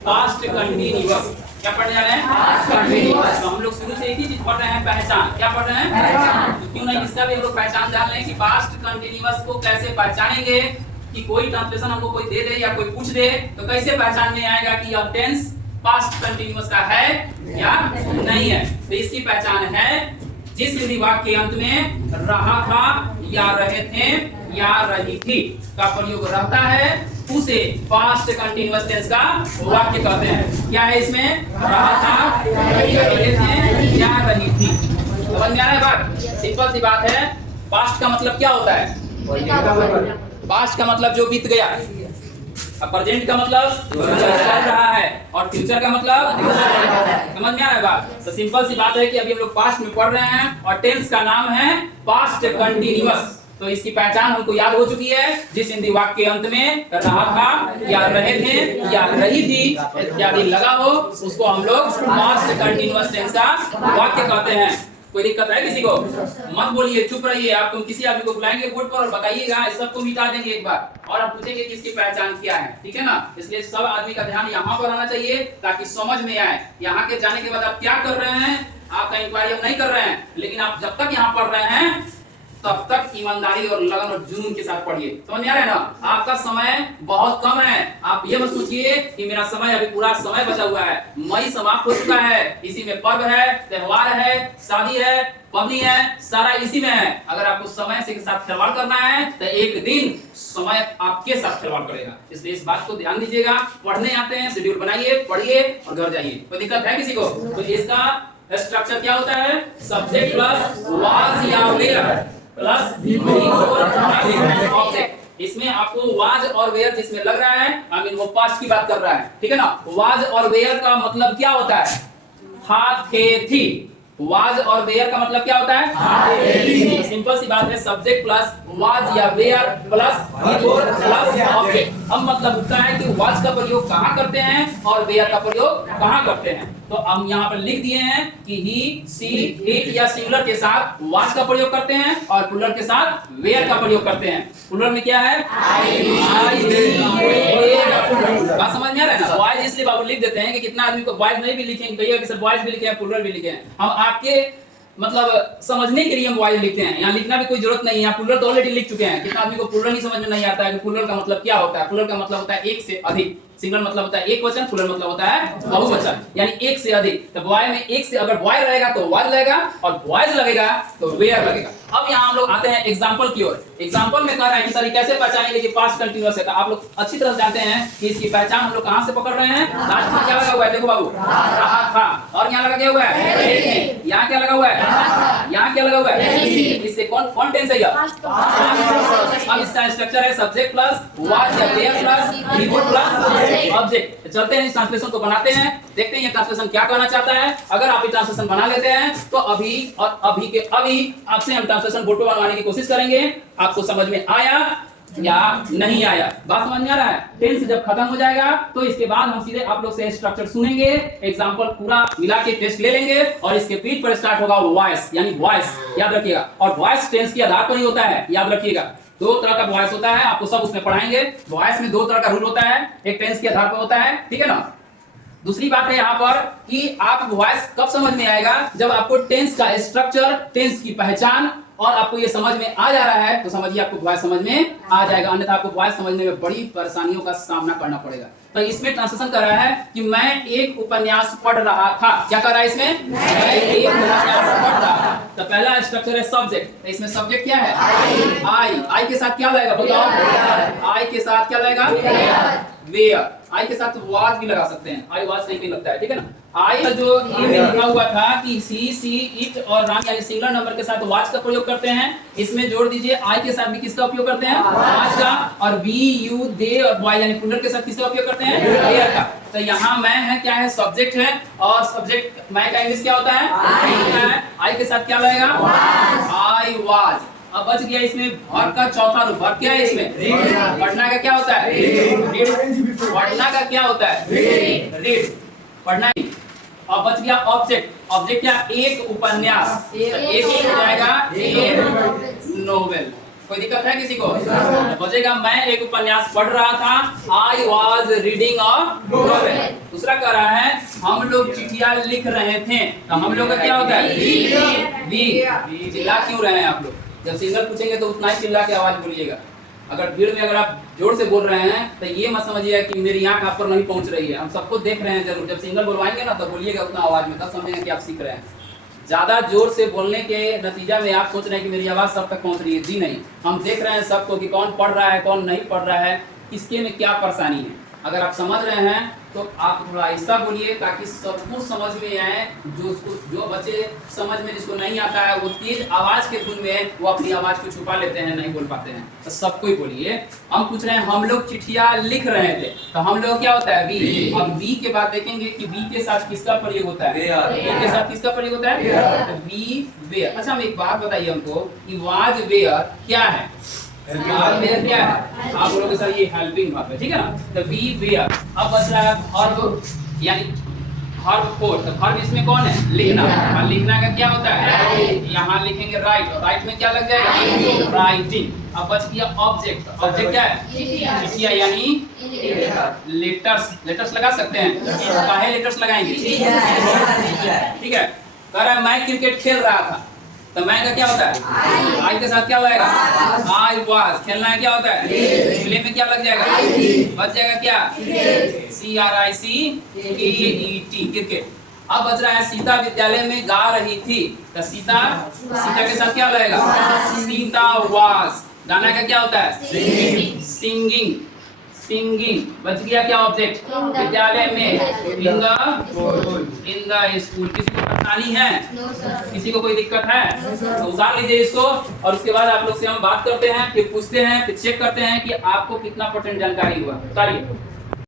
Past continuous क्या पढ़ने जा रहे हैं? Past continuous. तो हम लोग शुरू से एक ही चीज पढ़ रहे हैं, पहचान। क्या पढ़ रहे हैं? पहचान। तो क्यों नहीं इसका भी हम लोग पहचान जान लें कि पास्ट कंटिन्यूअस को कैसे पहचानेंगे। कि कोई ट्रांसलेशन हमको कोई दे दे या कोई पूछ दे तो कैसे पहचान में आएगा कि यह टेंस पास्ट कंटिन्यूअस का है या नहीं है। तो इसकी पहचान है जिस हिंदी वाक्य के अंत में रहा था या रहे थे या रही थी का प्रयोग रहता है उसे पास्ट कंटिन्यूअस टेंस का वाक्य कहते हैं। क्या है इसमें? रहा था या रहे थे या रही थी। समझ में आ रहा है बात? सिंपल सी बात है। पास्ट का मतलब क्या होता है? पास्ट का मतलब जो बीत गया। अब प्रेजेंट का मतलब चल रहा है और फ्यूचर का मतलब समझ में आ रहा है बात? तो सिंपल सी बात है कि अभी हम लोग पास्ट में पढ़ रहे हैं और टेंस का नाम है पास्ट कंटिन्यूअस। तो इसकी पहचान हमको याद हो चुकी है। जिस हिंदी वाक्य के अंत में रहा था या रहे थे या रही थी इत्यादि लगा हो उसको हम लोग पास्ट कंटिन्यूअस टेंस का वाक्य कहते हैं। कोई दिक्कत है किसी को? मत बोलिए, चुप रहिए। आप तुम किसी आदमी को बुलाएंगे बोर्ड पर और बताइएगा, सबको मिटा देंगे एक बार और आप पूछेंगे कि इसकी पहचान क्या है। ठीक है ना? इसलिए सब आदमी का ध्यान यहाँ पर आना चाहिए ताकि समझ में आए। यहाँ के जाने के बाद आप क्या कर रहे हैं, आपका इंक्वायरी हम नहीं कर रहे हैं, लेकिन आप जब तक यहाँ पढ़ रहे हैं तब तक ईमानदारी और लगन और जुनून के साथ पढ़िए। समझ में आ रहा है ना? आपका समय बहुत कम है। आप ये मत सोचिए कि मेरा समय अभी पूरा समय बचा हुआ है। मई समाप्त हो चुका है, इसी में पर्व है, त्योहार है, शादी है, पबनी है, सारा इसी में है। अगर आपको समय से के साथ खिलवाड़ करना है तो एक दिन समय आपके साथ खिलवाड़ करेगा। इसलिए इस बात को ध्यान दीजिएगा। पढ़ने आते हैं, शेड्यूल बनाइए, पढ़िए और घर जाइए। कोई दिक्कत है किसी को? तो इसका स्ट्रक्चर क्या होता है? सब्जेक्ट प्लस वाज या वेयर प्लस ऑब्जेक्ट। इसमें आपको वाज और वेयर जिसमें लग रहा है आई मीन वो पास्ट की बात कर रहा है। ठीक है ना? वाज और वेयर का मतलब क्या होता है? था, थे, थी। वाज और वेयर का मतलब क्या होता है? सिंपल सी बात है। सब्जेक्ट प्लस वाज या वेयर प्लस ऑब्जेक्ट। अब मतलब होता है कि वाज का प्रयोग कहाँ करते हैं और वेयर का प्रयोग कहाँ करते हैं। तो हम यहाँ पर लिख दिए हैं कि ही, सी, इट या सिंगुलर के साथ वाज का प्रयोग करते हैं और प्लूरल के साथ वेयर का प्रयोग करते हैं। प्लूरल में क्या है? बात समझ में आ रहा है ना? बॉयज इसलिए बाबू लिख देते हैं कि कितना आदमी को बॉयज नहीं भी लिखेंगे, कई बार बॉयज भी लिखे हैं, प्लूरल भी लिखे हैं। हम आपके मतलब समझने के लिए हम बॉयज लिखते हैं। यहाँ लिखना भी कोई जरूरत नहीं है। यहाँ प्लूरल तो ऑलरेडी लिख चुके हैं। कितना आदमी को प्लूरल ही समझ में नहीं आता है कि प्लूरल का मतलब क्या होता है। प्लूरल का मतलब होता है एक से अधिक। सिंगल मतलब होता है एक वचन, प्लूरल मतलब होता है बहुवचन, यानी एक से अधिक। तो बॉय में एक से अगर बॉय रहेगा तो वाज लगेगा और बॉयज लगेगा तो वेयर लगेगा। अब यहाँ हम लोग आते हैं एग्जांपल की ओर। एग्जांपल में कह रहा है कि सर कैसे पहचानेंगे कि पास्ट कंटिन्यूअस है। तो आप लोग अच्छी तरह जानते हैं कि इसकी पहचान हम लोग कहां से पकड़ रहे हैं। लास्ट में क्या लगा हुआ है? देखो बाबू, रहा था और यहाँ लगा क्या हुआ है? यहाँ क्या लगा हुआ है? यहाँ क्या लगा हुआ है? इससे कौन टेंस है यह? अब इसका स्ट्रक्चर है सब्जेक्ट प्लस वाज या वेयर प्लस ऑब्जेक्ट। चलते हैं इस ट्रांसलेशन को बनाते हैं, देखते हैं ये ट्रांसलेशन क्या कहना चाहता है। अगर आप ये ट्रांसलेशन बना लेते हैं तो अभी और अभी के अभी आपसे हम ट्रांसलेशन फोटो बनवाने की कोशिश करेंगे। आपको समझ में आया या नहीं आया? बात समझ में आ रहा है? टेंस जब खत्म हो जाएगा तो इसके बाद हम सीधे आप लोग से स्ट्रक्चर सुनेंगे, एग्जांपल पूरा मिला के टेस्ट ले लेंगे और इसके पीठ पर स्टार्ट होगा वॉइस, यानी वॉइस याद रखिएगा। और वॉइस टेंस के आधार पर ही होता है, याद रखिएगा। दो तरह का वॉइस होता है, आपको सब उसमें पढ़ाएंगे। वॉइस में दो तरह का रूल होता है, एक टेंस के आधार पर होता है। ठीक है ना? दूसरी बात है यहाँ पर कि आप वॉइस कब समझ में आएगा? जब आपको टेंस का स्ट्रक्चर, टेंस की पहचान और आपको ये समझ में आ जा रहा है तो समझिए आपको वॉइस समझ में आ जाएगा। अन्यथा आपको वॉइस समझने में बड़ी परेशानियों का सामना करना पड़ेगा। तो इसमें ट्रांसलेशन कर रहा है कि मैं एक उपन्यास पढ़ रहा था। क्या कर रहा है इसमें? मैं एक उपन्यास पढ़ रहा था। तो पहला स्ट्रक्चर है सब्जेक्ट। इसमें सब्जेक्ट क्या है? आई। आई के साथ क्या लगेगा बताओ? आई के साथ क्या लगेगा? वेयर। आई के साथ वाज भी लगा सकते हैं। आई वाज नहीं लगता है। ठीक है ना? आई जो ई में लिखा हुआ था कि सी, सी, इट और राम यानी सिंगुलर नंबर के साथ वाज का प्रयोग करते हैं। इसमें जोड़ दीजिए आई के साथ भी किसका उपयोग करते हैं? वाज का। और वी, यू, दे और बॉय यानी प्लूरल के साथ किसका उपयोग करते हैं? वेयर का। तो यहाँ मैं है क्या है? सब्जेक्ट है और सब्जेक्ट मैं का इंग्लिश क्या होता है? आई। आई के साथ क्या लगेगा? I was. अब बच गया इसमें वर्ब का चौथा रूप। वर्ब क्या है इसमें? पढ़ना का क्या होता है? पढ़ना का क्या होता है? रीड। पढ़ना। अब बच गया ऑब्जेक्ट। ऑब्जेक्ट क्या? एक उपन्यास। एक हो जाएगा एक नोवेल। कोई दिक्कत है किसी को? बचेगा मैं एक उपन्यास पढ़ रहा था, I was reading a novel. दूसरा कह रहा है हम लोग चिट्ठियां लिख रहे थे, तो हम लोग का क्या होता है? वी। चिल्ला क्यों रहे हैं आप लोग? जब सिंगल पूछेंगे तो उतना ही चिल्ला के आवाज बोलिएगा। अगर भीड़ में अगर आप जोर से बोल रहे हैं तो ये मत समझिएगा कि मेरी आंख आप पर नहीं पहुंच रही है, हम सबको देख रहे हैं जरूर। जब सिंगल बोलवाएंगे ना तो बोलिएगा उतना आवाज में, तब समझेंगे कि आप सीख रहे हैं। ज्यादा जोर से बोलने के नतीजा में आप सोच रहे हैं कि मेरी आवाज सब तक पहुंच रही है। जी नहीं, हम देख रहे हैं सबको कि कौन पढ़ रहा है कौन नहीं पढ़ रहा है, किसके में क्या परेशानी है। अगर आप समझ रहे हैं तो आप थोड़ा आहिस्ता बोलिए ताकि सब कुछ समझ में आए। जो बच्चे समझ में जिसको नहीं आता है वो तेज आवाज के धुन में वो अपनी आवाज को छुपा लेते हैं, नहीं बोल पाते हैं। तो सबको ही बोलिए। हम पूछ रहे हैं हम लोग चिट्ठियां लिख रहे थे, तो हम लोग क्या होता है? वी। अब वी के बाद देखेंगे कि वी के साथ किसका प्रयोग होता है? वी के साथ किसका प्रयोग होता है? तो वी वेयर। अच्छा हम एक बात बताइए हमको कि वाज वेयर क्या है? वेयर क्या है? आप लोगों के साथ ये हेल्पिंग वर्ब है, ठीक है ना? तो वी वेयर। अब बच रहा है वर्ब, यानी वर्ब फोर। तो वर्ब इसमें कौन है? लिखना। और लिखना का क्या होता है? यहाँ लिखेंगे राइट, और राइट में क्या लग जाएगा? राइटिंग। अब बच गया ऑब्जेक्ट। ऑब्जेक्ट क्या है? चिट्ठियां, यानी लेटर्स। लेटर्स लगा सकते हैं, काहे लेटर्स लगाएंगे? ठीक है। कह रहा है मैं क्रिकेट खेल रहा था, तो मैं का क्या होता है? आई के साथ क्या लगेगा? I was. खेलना है क्या होता है? प्ले में क्या लग जाएगा? बच जाएगा क्या? CRICKET, cricket. अब बच रहा है सीता विद्यालय में गा रही थी, तो सीता के साथ क्या लगेगा? सीता वाज। गाना का क्या होता है? सिंगिंग। बच गया क्या ऑब्जेक्ट? विद्यालय में, इन द स्कूल। किसी को परेशानी है? किसी को कोई दिक्कत है? तो उतार लीजिए इसको, और उसके बाद आप लोग से हम बात करते हैं, फिर पूछते हैं, फिर चेक करते हैं कि आपको कितना % जानकारी हुआ। उतारिए।